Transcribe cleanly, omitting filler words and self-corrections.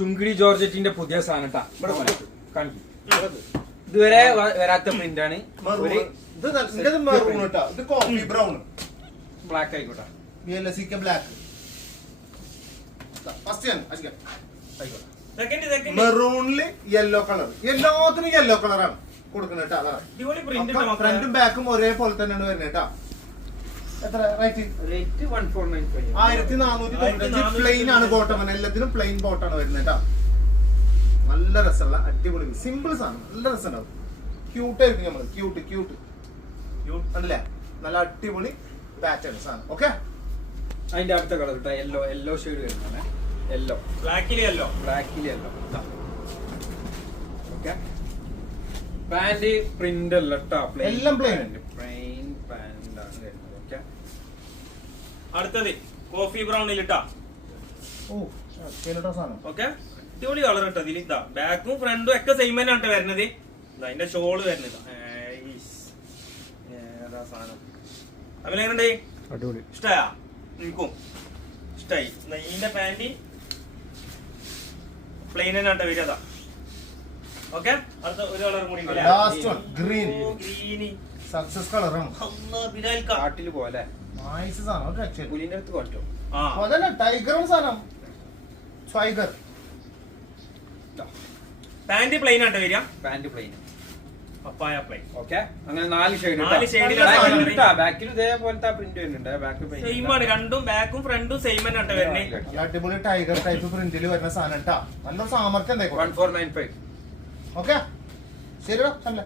ചുങ്കിടി ജോർജറ്റിന്റെ പുതിയ സാധനം കാണിക്കും. ഇതുവരെ വരാത്ത പ്രിന്റ് ആണ്. ഇത് കോഫി ബ്രൗൺ ബ്ലാക്ക് ആയിക്കോട്ടെ. ബ്ലാക്ക് മെറൂണില് യെല്ലോ കളർ. എല്ലാത്തിനും യെല്ലോ കളറാണ് കൊടുക്കുന്നത് കേട്ടോ. ഫ്രണ്ടും ബാക്കും ഒരേപോലെ തന്നെയാണ് വരുന്നത് കേട്ടോ. എത്ര റേറ്റ്? 1495. പ്ലെയിൻ ആണ് ബോട്ടം. എല്ലാത്തിനും പ്ലെയിൻ ബോട്ടാണ് വരുന്നത് കേട്ടോ. നല്ല രസമുള്ള അടിപൊളി സിമ്പിൾ സാധനം. നല്ല രസമുണ്ടാവും. ക്യൂട്ട് ആയിരിക്കും നമ്മള്. ക്യൂട്ട് അല്ലേ? നല്ല അടിപൊളി പാറ്റേൺ സാധനം. ഓക്കെ, അതിന്റെ അടുത്ത കളർ കേട്ടോ. യെല്ലോ ഷെയ്ഡ് വരുന്നത്. യെല്ലോ ബ്ലാക്കില് യെല്ലോ. ഓക്കെ, പാന്റ് പ്രിന്റ് അല്ല കേട്ടോ. എല്ലാം പ്ലെയിൻ പാന്റ് ആണ് വരുന്നത്. ഓക്കെ, അടുത്തത് കോഫി ബ്രൗണിൽ ഇട്ടാ. ഓക്കെ, അടിപൊളി കളർ ഇട്ടോ. ഇതിൽ ഇതാ ബാക്കും ഫ്രണ്ടും ഒക്കെ സെയിം തന്നെയാണ് വരുന്നത്. അതിന്റെ ഷോള് വരുന്നത് സാധനം. അവനെങ്ങനുണ്ട്? അടിപൊളി. ഇഷ്ടായാ? എനിക്കും ഇഷ്ടായി. ഇതിന്റെ പാന്റ് പ്ലെയിൻ തന്നെയാണ് വരിക. ഓക്കെ, അടുത്ത ഒരു കളർ കൂടി ഗ്രീൻ സക്സസ് കളറാണ്. കാട്ടില് പോലെ പുലിന്റെ അടുത്ത് കൊട്ടോ. ടൈഗർ സാധനം. സ്വൈഗർ പാന്റ് പ്ലെയിൻ ആട്ടോ വരിക. പാന്റ് പ്ലെയിൻ, പപ്പായ പ്ലെയിൻ. ഓക്കെ, അങ്ങനെ 4 ഷെയ്ഡ്. ബാക്കിൽ ഇതേപോലത്തെ പ്രിന്റ് വരുന്നുണ്ട്. ബാക്ക് സെയിം ആണ്. രണ്ടും ബാക്കും ഫ്രണ്ടും സെയിം തന്നെയാണ് വരുന്നത്. അടിപൊളി ടൈഗർ ടൈപ്പ് പ്രിന്റിൽ വരുന്ന സാധനം കേട്ടാ. നല്ല സാമർത്ഥ്യം. 1495. ഓക്കെ, ശരിടാ.